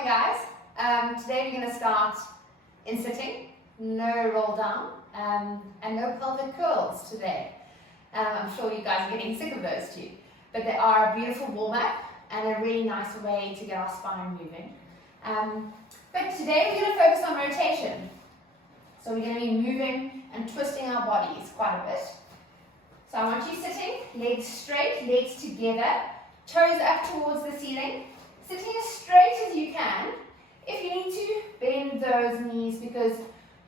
Hi guys, today we're going to start in sitting, no roll down and no pelvic curls today. I'm sure you guys are getting sick of those too, but they are a beautiful warm up and a really nice way to get our spine moving. But today we're going to focus on rotation. So we're going to be moving and twisting our bodies quite a bit. So I want you sitting, legs straight, legs together, toes up towards the ceiling, sitting as straight as you can. If you need to, bend those knees because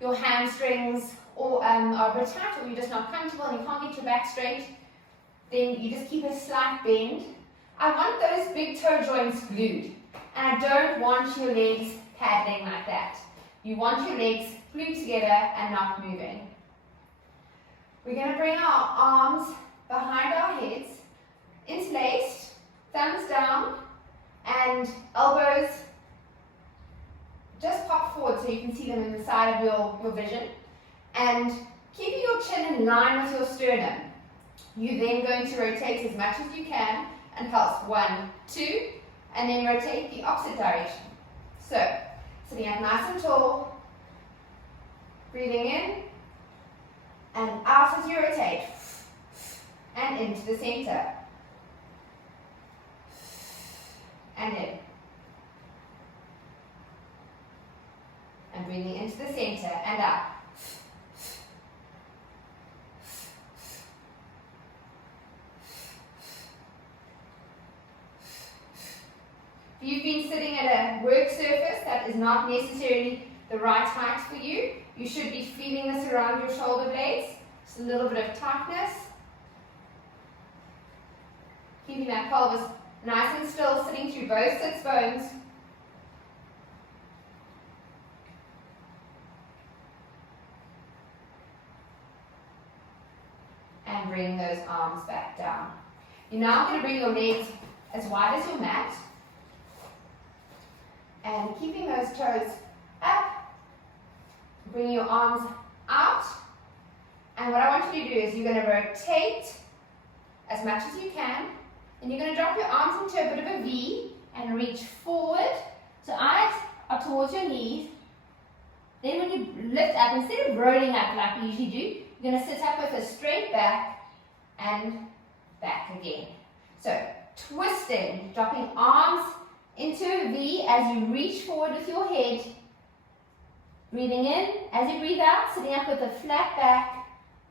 your hamstrings are a bit tight or you're just not comfortable and you can't get your back straight, then you just keep a slight bend. I want those big toe joints glued, and I don't want your legs paddling like that. You want your legs glued together and not moving. We're going to bring our arms behind our heads, interlaced, thumbs down, and elbows just pop forward so you can see them in the side of your vision. And keeping your chin in line with your sternum. You're then going to rotate as much as you can and pulse 1, 2, and then rotate the opposite direction. So, sitting up nice and tall, breathing in, and out as you rotate, and into the center, and in, and breathing into the center, and out. If you've been sitting at a work surface that is not necessarily the right height for you, you should be feeling this around your shoulder blades. Just a little bit of tightness. Keeping that pelvis nice and still, sitting through both sits bones. And bring those arms back down. You're now going to bring your legs as wide as your mat. And keeping those toes up, bring your arms out. And what I want you to do is you're going to rotate as much as you can. And you're going to drop your arms into a bit of a V and reach forward. So eyes are towards your knees. Then when you lift up, instead of rolling up like we usually do, you're going to sit up with a straight back and back again. So twisting, dropping arms into a V as you reach forward with your head. Breathing in, as you breathe out, sitting up with a flat back,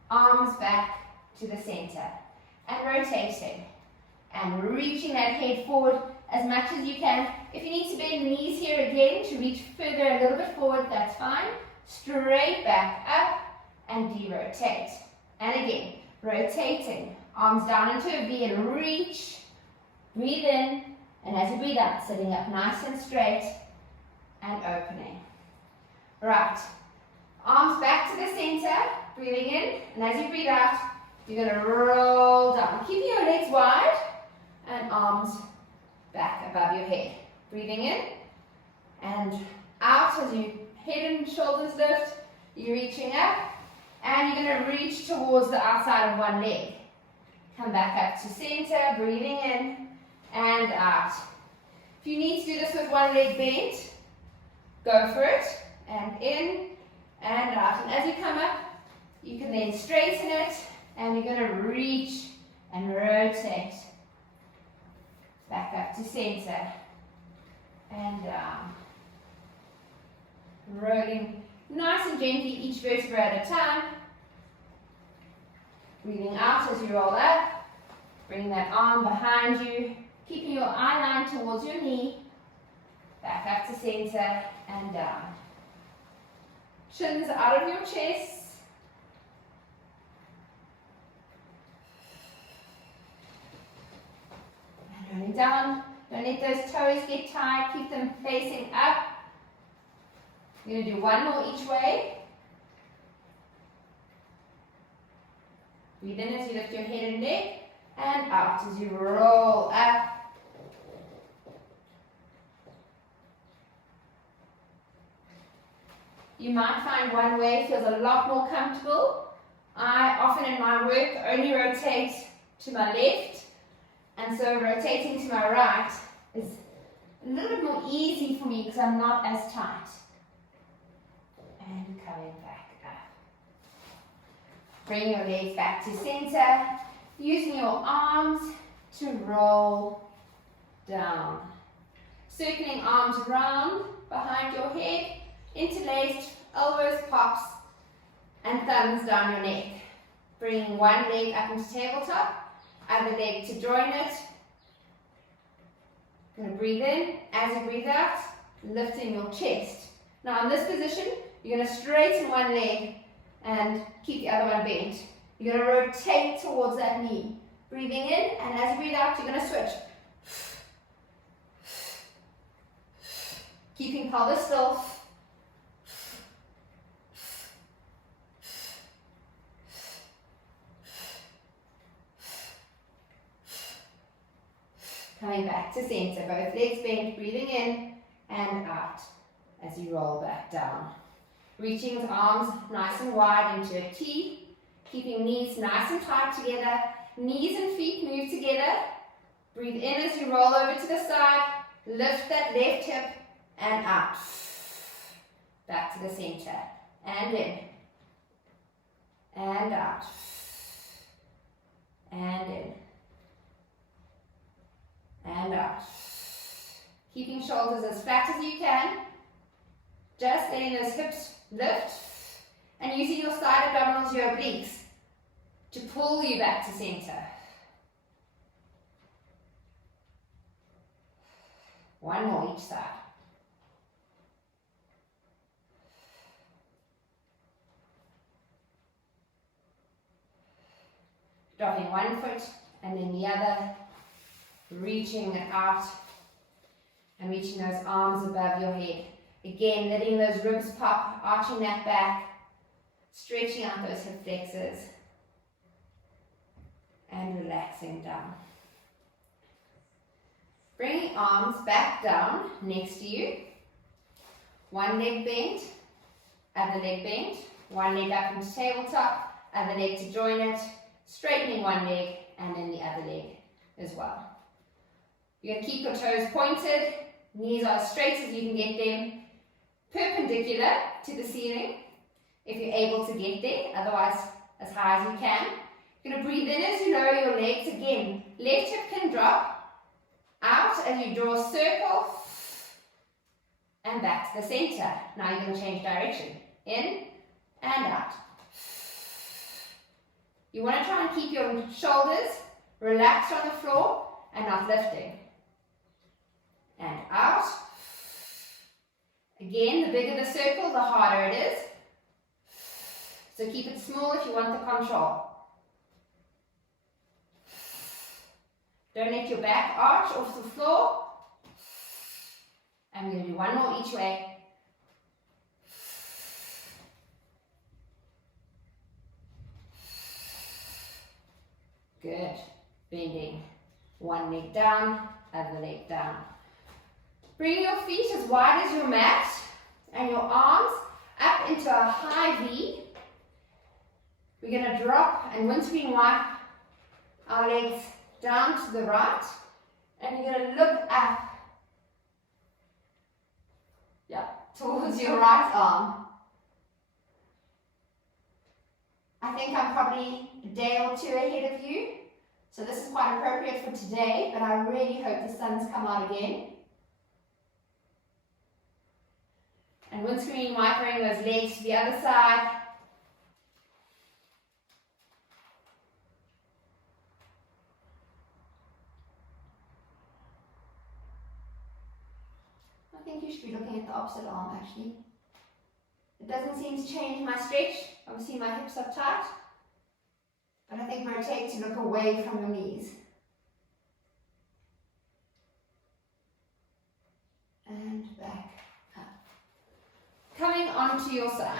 arms back to the center. And rotating. And reaching that head forward as much as you can. If you need to bend the knees here again to reach further a little bit forward, that's fine. Straight back up and de-rotate. And again, rotating. Arms down into a V and reach. Breathe in. And as you breathe out, sitting up nice and straight and opening. Right. Arms back to the center. Breathing in. And as you breathe out, you're going to roll down. Keeping your legs wide and arms back above your head. Breathing in and out as you head and shoulders lift. You're reaching up and you're going to reach towards the outside of one leg. Come back up to center, breathing in and out. If you need to do this with one leg bent, go for it. And in and out. And as you come up, you can then straighten it and you're going to reach and rotate. Back up to center and down. Rolling nice and gently each vertebra at a time. Breathing out as you roll up. Bring that arm behind you. Keeping your eye line towards your knee. Back up to center and down. Chins out of your chest. And rolling down. Don't let those toes get tight. Keep them facing up. You're going to do one more each way. Breathe in as you lift your head and neck. And out as you roll up. You might find one way feels a lot more comfortable. I often in my work only rotate to my left, and so rotating to my right is a little bit more easy for me because I'm not as tight. And coming back up. Bring your legs back to center, using your arms to roll down. Circling arms around behind your head, interlaced, elbows pops, and thumbs down your neck. Bring one leg up into tabletop, other leg to join it. Going to breathe in. As you breathe out, lifting your chest. Now in this position, you're going to straighten one leg and keep the other one bent. You're going to rotate towards that knee. Breathing in, and as you breathe out, you're going to switch. Keeping pelvis still. Coming back to center, both legs bent, breathing in and out as you roll back down. Reaching the arms nice and wide into a T, keeping knees nice and tight together, knees and feet move together. Breathe in as you roll over to the side, lift that left hip and out. Back to the center, and in, and out, and in, and out. Keeping shoulders as flat as you can. Just letting those hips lift and using your side abdominals, your obliques, to pull you back to center. One more each side. Dropping one foot and then the other, reaching out and reaching those arms above your head. Again, letting those ribs pop, arching that back, stretching out those hip flexors, and relaxing down. Bringing arms back down next to you. One leg bent, other leg bent, one leg up into tabletop, other leg to join it, straightening one leg and then the other leg as well. You're going to keep your toes pointed, knees are as straight as you can get them, perpendicular to the ceiling if you're able to get there, otherwise as high as you can. You're going to breathe in as you lower your legs again. Left hip can drop out as you draw a circle and back to the center. Now you're going to change direction. In and out. You want to try and keep your shoulders relaxed on the floor and not lifting. And out. Again, the bigger the circle, the harder it is. So keep it small if you want the control. Don't let your back arch off the floor. I'm going to do one more each way. Good. Bending. One leg down, other leg down. Bring your feet as wide as your mat and your arms up into a high V. We're going to drop and windscreen wipe our legs down to the right, and you're going to look up, towards your right arm. I think I'm probably a day or two ahead of you, so this is quite appropriate for today, but I really hope the sun's come out again. And windscreen wiping those legs to the other side. I think you should be looking at the opposite arm actually. It doesn't seem to change my stretch. Obviously my hips are tight, but I think rotate to look away from your knees. And back up. Coming onto your side.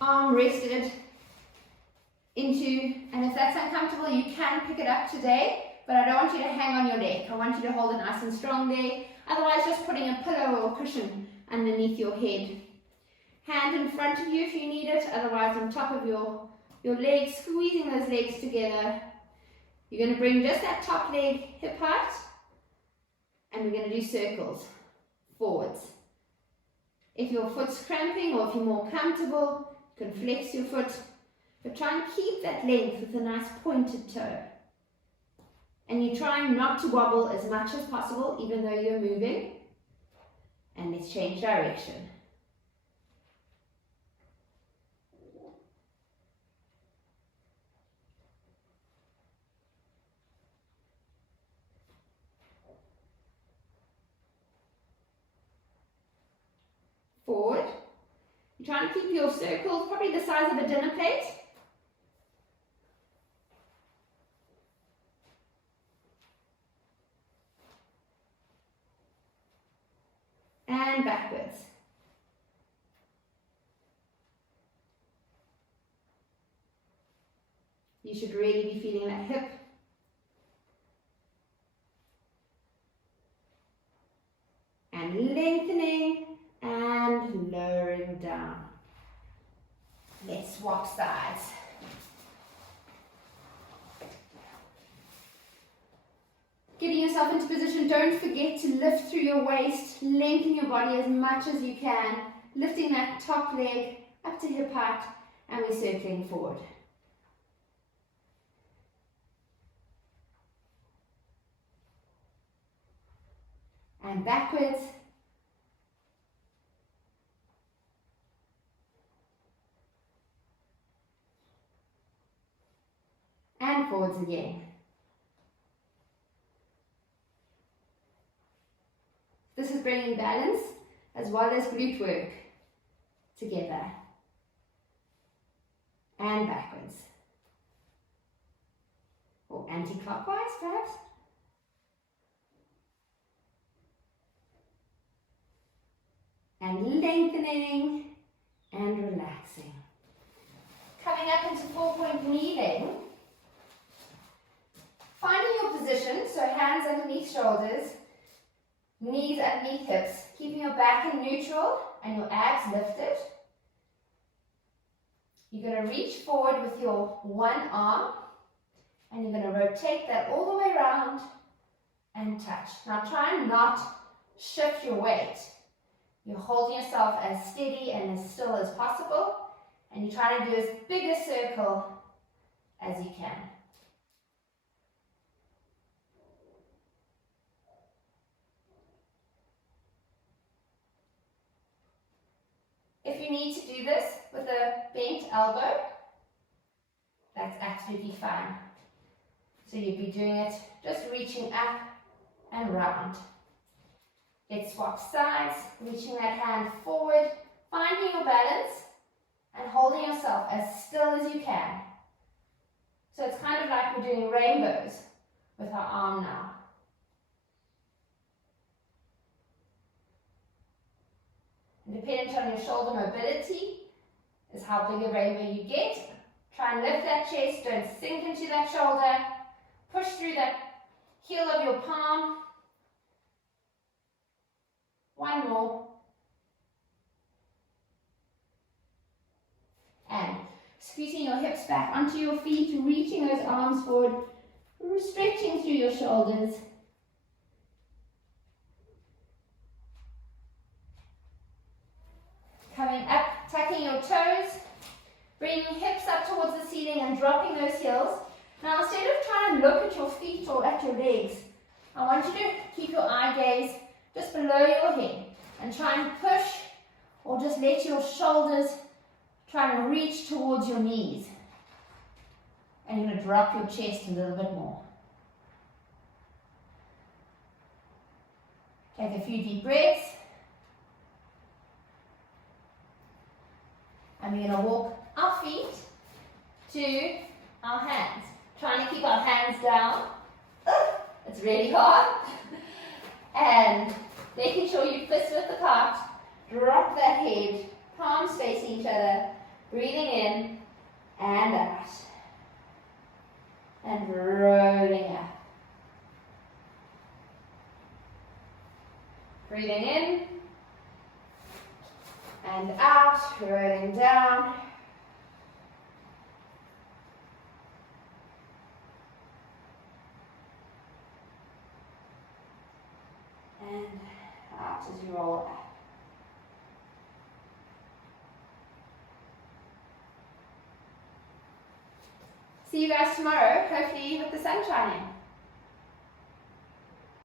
Arm rested into, and if that's uncomfortable, you can pick it up today. But I don't want you to hang on your neck. I want you to hold it nice and strong there. Otherwise, just putting a pillow or cushion underneath your head. Hand in front of you if you need it. Otherwise, on top of your legs, squeezing those legs together. You're going to bring just that top leg hip height, and we're going to do circles, forwards. If your foot's cramping or if you're more comfortable, you can flex your foot, but try and keep that length with a nice pointed toe. And you're trying not to wobble as much as possible, even though you're moving. And let's change direction. Forward. You're trying to keep your circles probably the size of a dinner plate. And backwards. You should really be feeling that hip. And lengthening and lowering down. Let's swap sides. Getting yourself into position, don't forget to lift through your waist, lengthen your body as much as you can, lifting that top leg up to hip height, and we're circling forward. And backwards. And forwards again. This is bringing balance as well as glute work together. And backwards. Or anti-clockwise perhaps. And lengthening and relaxing. Coming up into 4-point kneeling. Finding your position, so hands underneath shoulders, knees underneath hips, keeping your back in neutral and your abs lifted. You're going to reach forward with your one arm and you're going to rotate that all the way around and touch. Now try and not shift your weight. You're holding yourself as steady and as still as possible, and you try to do as big a circle as you can. If you need to do this with a bent elbow, that's absolutely fine. So you'd be doing it just reaching up and round. Let's swap sides, reaching that hand forward, finding your balance and holding yourself as still as you can. So it's kind of like we're doing rainbows with our arm now. And depending on your shoulder mobility is how big a rainbow you get. Try and lift that chest, don't sink into that shoulder. Push through that heel of your palm. One more. And squeezing your hips back onto your feet, reaching those arms forward, stretching through your shoulders. Coming up, tucking your toes, bringing hips up towards the ceiling and dropping those heels. Now instead of trying to look at your feet or at your legs, I want you to keep your eye gaze just below your head and try and push or just let your shoulders try and reach towards your knees. And you're going to drop your chest a little bit more. Take a few deep breaths. And we're going to walk our feet to our hands. Trying to keep our hands down. It's really hard. And making sure you fist width apart. Drop that head. Palms facing each other. Breathing in and out. And rolling up. Breathing in and out, rolling down. And out as you roll up. See you guys tomorrow, hopefully with the sun shining.